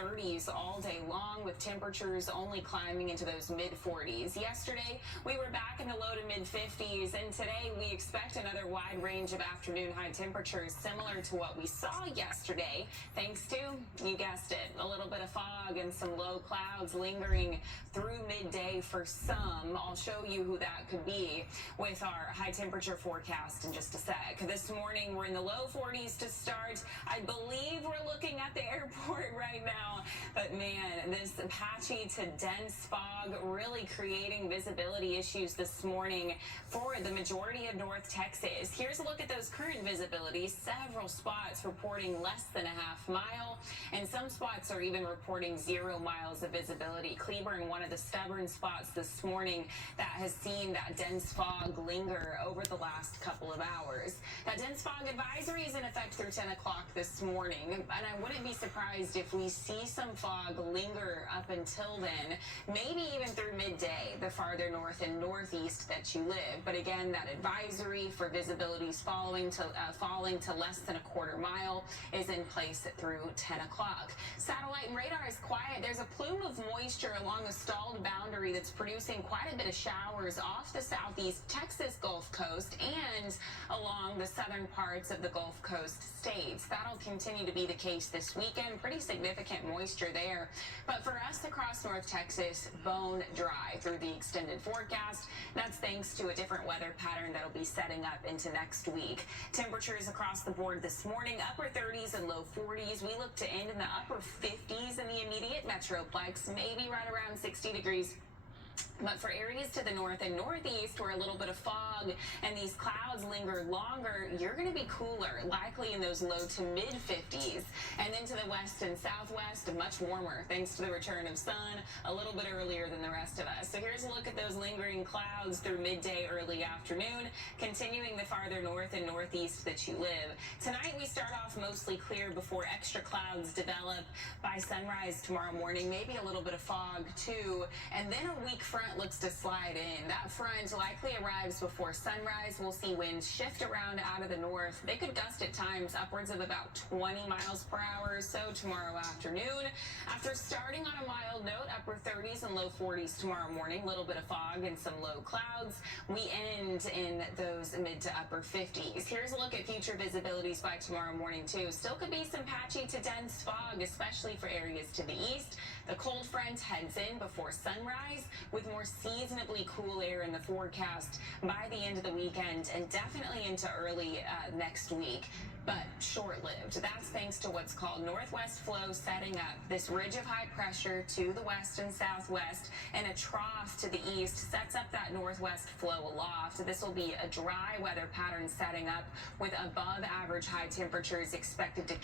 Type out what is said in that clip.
30s all day long, with temperatures only climbing into those mid-40s. Yesterday, we were back in the low to mid-50s, and today we expect another wide range of afternoon high temperatures similar to what we saw yesterday, thanks to, you guessed it, a little bit of fog and some low clouds lingering through midday for some. I'll show you who that could be with our high temperature forecast in just a sec. This morning, we're in the low 40s to start. I believe we're looking at the airport right now, but man, this patchy to dense fog really creating visibility issues this morning for the majority of North Texas. Here's a look at those current visibilities. Several spots reporting less than a half mile, and some spots are even reporting 0 miles of visibility. Cleburne, one of the stubborn spots this morning that has seen that dense fog linger over the last couple of hours. That dense fog advisory is in effect through 10 o'clock this morning, and I wouldn't be surprised if we see some fog linger up until then, maybe even through midday, the farther north and northeast that you live. But again, that advisory for visibilities falling to less than a quarter mile is in place through 10 o'clock. Satellite and radar is quiet. There's a plume of moisture along a stalled boundary that's producing quite a bit of showers off the southeast Texas Gulf Coast and along the southern parts of the Gulf Coast states. That'll continue to be the case this weekend. Pretty significant moisture there. But for us across North Texas, bone dry through the extended forecast. That's thanks to a different weather pattern that'll be setting up into next week. Temperatures across the board this morning, upper 30s and low 40s. We look to end in the upper 50s in the immediate metroplex, maybe right around 60 degrees. But for areas to the north and northeast where a little bit of fog and these clouds linger longer, you're going to be cooler, likely in those low to mid 50s. And then to the west and southwest, much warmer thanks to the return of sun a little bit earlier than the rest of us. So here's a look at those lingering clouds through midday, early afternoon, continuing the farther north and northeast that you live. Tonight we start off mostly clear before extra clouds develop by sunrise tomorrow morning, maybe a little bit of fog too, and then a weak front looks to slide in. That front likely arrives before sunrise. We'll see winds shift around out of the north. They could gust at times upwards of about 20 miles per hour or so tomorrow afternoon. After starting on a mild note, upper 30s and low 40s tomorrow morning, a little bit of fog and some low clouds. We end in those mid to upper 50s. Here's a look at future visibilities by tomorrow morning too. Still could be some patchy to dense fog, especially for areas to the east. The cold front heads in before sunrise with more seasonably cool air in the forecast by the end of the weekend and definitely into early next week. But short-lived. That's thanks to what's called northwest flow setting up. This ridge of high pressure to the west and southwest and a trough to the east sets up that northwest flow aloft. This will be a dry weather pattern setting up with above average high temperatures expected to